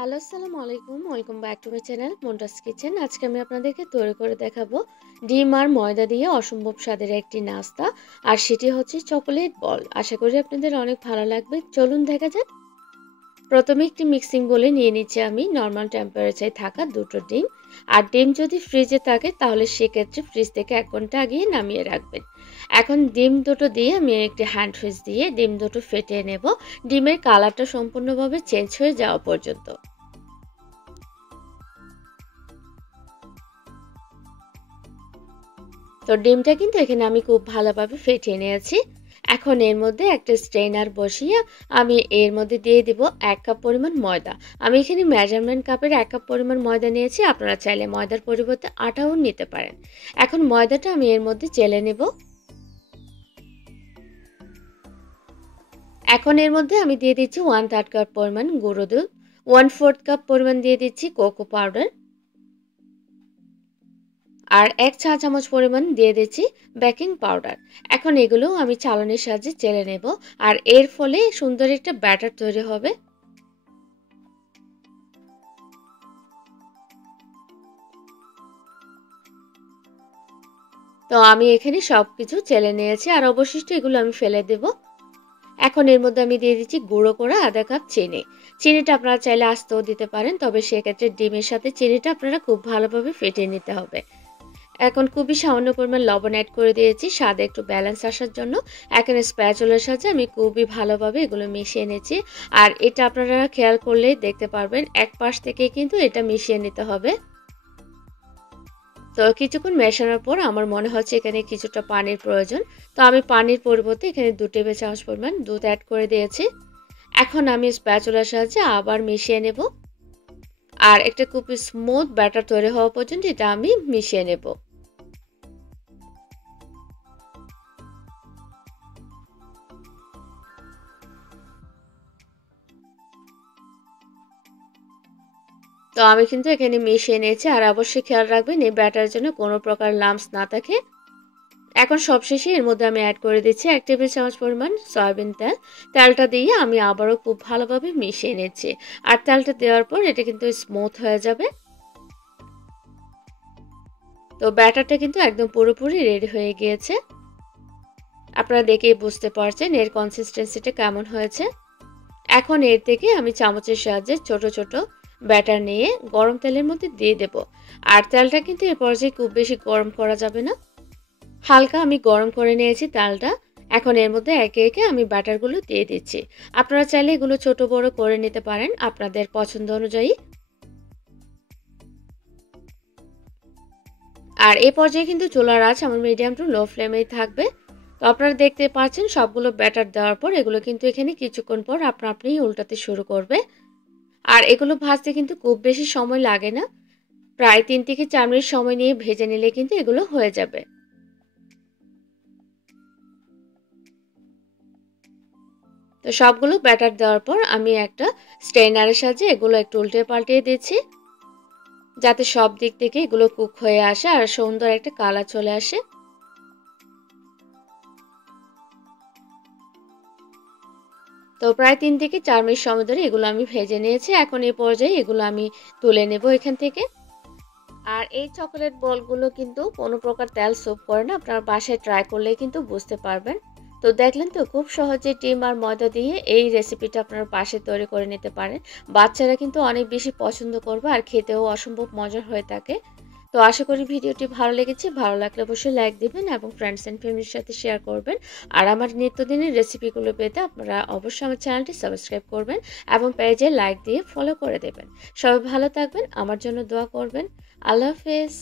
Hello, আসসালামু আলাইকুম। Welcome back to my channel Muntas kitchen. আজকে আমি আপনাদেরকে তৈরি করে দেখাবো ডিম আর ময়দা দিয়ে অসম্ভব স্বাদের একটি নাস্তা, আর সেটি হচ্ছে চকোলেট বল। আশা করি আপনাদের অনেক ভালো লাগবে। চলুন দেখা যাক। প্রথমে একটি মিক্সিং বলে নিয়ে নিচ্ছি আমি নর্মাল টেম্পারেচারে থাকা দুটো ডিম। আর ডিম যদি ফ্রিজে থাকে তাহলে সেক্ষেত্রে ফ্রিজ থেকে 1 ঘন্টা আগে নামিয়ে রাখবেন। এখন ডিম দুটো দিয়ে আমি একটি হ্যান্ড হুইচ দিয়ে ডিম দুটো ফেটিয়ে নেব, ডিমের কালারটা সম্পূর্ণভাবে চেঞ্জ হয়ে যাওয়া পর্যন্ত। তো ডিমটা কিন্তু এখানে আমি খুব ভালোভাবে ফেটিয়ে নিয়েছি। এখন এর মধ্যে একটা স্ট্রেনার বসিয়ে আমি এর মধ্যে দিয়ে দিব 1 কাপ পরিমাণ ময়দা। আমি এখানে মেজারমেন্ট কাপের 1 কাপ পরিমাণ ময়দা নিয়েছি, আপনারা চাইলে ময়দার পরিবর্তে আটাও নিতে পারেন। এখন ময়দাটা আমি এর মধ্যে চেলে নেব। এখন এর মধ্যে আমি দিয়ে দিচ্ছি 1/3 কাপ পরিমাণ গুঁড়ো দুধ, 1/4 কাপ পরিমাণ দিয়ে দিচ্ছি কোকো পাউডার, আর 1 চা চামচ পরিমাণ দিয়ে দিচ্ছি বেকিং পাউডার। এখন এগুলো আমি চালনির সাহায্যে চেলে নেব, আর এর ফলে সুন্দর একটা ব্যাটার তৈরি হবে। তো আমি এখানে সবকিছু চেলে নিয়েছি, আর অবশিষ্ট এগুলো আমি ফেলে দেব। এখন এর মধ্যে আমি দিয়ে দিচ্ছি গুঁড়ো করা আধা কাপ চিনি। চিনিটা আপনারা চাইলে আস্তেও দিতে পারেন, তবে সেক্ষেত্রে ডিমের সাথে চিনিটা আপনারা খুব ভালোভাবে ফেটিয়ে নিতে হবে। এখন খুবই সামান্য পরিমাণ লবণ অ্যাড করে দিয়েছি স্বাদে একটু ব্যালেন্স আসার জন্য। এখন স্প্যাচুলার সাহায্যে আমি খুবই ভালোভাবে এগুলো মিশিয়ে নিয়েছি। আর এটা আপনারা খেয়াল করলেই দেখতে পারবেন এক পাশ থেকে কিন্তু এটা মিশিয়ে নিতে হবে। তো কিছুক্ষণ মেশানোর পর আমার মনে হচ্ছে এখানে কিছুটা পানির প্রয়োজন। তো আমি পানির পরিবর্তে এখানে 2 টেবিল চামচ পরিমাণ দুধ অ্যাড করে দিয়েছি। এখন আমি স্প্যাচুলার সাহায্যে আবার মিশিয়ে নেব, আর একটা খুব স্মুথ ব্যাটার তৈরি হওয়া পর্যন্ত এটা আমি মিশিয়ে নেব। তো আমি কিন্তু এখানে মিশিয়ে নিয়েছি, আর অবশ্যই খেয়াল রাখবেন এই ব্যাটারের জন্য কোনো প্রকার লাম্পস না থাকে। এখন সবশেষে এর মধ্যে আমি অ্যাড করে দিচ্ছি 1 টেবিল চামচ পরিমাণ সয়াবিন তেল। তেলটা দিয়ে আমি আবারও খুব ভালোভাবে মিশিয়ে নিচ্ছি, আর তেলটা দেওয়ার পর এটা কিন্তু স্মুথ হয়ে যাবে। তো ব্যাটারটা কিন্তু একদম পুরোপুরি রেডি হয়ে গিয়েছে। আপনারা দেখেই বুঝতে পারছেন এর কনসিস্টেন্সিটা কেমন হয়েছে। এখন এর থেকে আমি চামচের সাহায্যে ছোট ছোট ব্যাটার নিয়ে গরম তেলের মধ্যে দিয়ে দেব। আর তেলটা কিন্তু এ পর্যায়ে খুব বেশি গরম করা যাবে না, হালকা আমি গরম করে নিয়েছি তেলটা। এখন এর মধ্যে একে একে আমি ব্যাটারগুলো দিয়ে দিচ্ছি। আপনারা চাইলে এগুলো ছোট বড় করে নিতে পারেন আপনাদের পছন্দ অনুযায়ী। আর এই পর্যায়ে কিন্তু চুলার আঁচ আমার মিডিয়াম টু লো ফ্লেমেই থাকবে। তো আপনারা দেখতে পাচ্ছেন সবগুলো ব্যাটার দেওয়ার পর এগুলো কিন্তু এখানে কিছুক্ষণ পর আপনি উল্টাতে শুরু করবে। আর এগুলো ভাজতে কিন্তু খুব বেশি সময় লাগে না, প্রায় 3 থেকে 4 মিনিট সময় নিয়ে ভেজে নিলে কিন্তু এগুলো হয়ে যাবে। তো সবগুলো ব্যাটার দেওয়ার পর আমি একটা স্ট্রেনারের সাহায্যে এগুলো একটু উল্টে পাল্টিয়ে দিচ্ছি, যাতে সব দিক থেকে এগুলো কুক হয়ে আসে আর সুন্দর একটা কালার চলে আসে। তো প্রায় 3 থেকে 4 মিনিট সময় ধরে এগুলো আমি ভেজে নিয়েছি। এখন এই পর্যায়ে এগুলো আমি তুলে নেব এখান থেকে। আর এই চকোলেট বলগুলো কিন্তু কোনো প্রকার তেল সোপ করে না, আপনার বাসায় ট্রাই করলেই কিন্তু বুঝতে পারবেন। তো দেখলেন তো খুব সহজে ডিম আর ময়দা দিয়ে এই রেসিপিটা আপনার বাসায় তৈরি করে নিতে পারেন। বাচ্চারা কিন্তু অনেক বেশি পছন্দ করবে, আর খেতেও অসম্ভব মজার হয়ে থাকে। তো আশা করি ভিডিওটি ভালো লেগেছে। ভালো লাগলে অবশ্যই লাইক দিবেন এবং ফ্রেন্ডস এন্ড ফ্যামিলির সাথে শেয়ার করবেন। আর আমার নিত্যদিনের রেসিপিগুলো পেতে আপনারা অবশ্যই আমার চ্যানেলটি সাবস্ক্রাইব করবেন এবং পেজে লাইক দিয়ে ফলো করে দেবেন। সবাই ভালো থাকবেন, আমার জন্য দোয়া করবেন। আল্লাহ হাফেজ।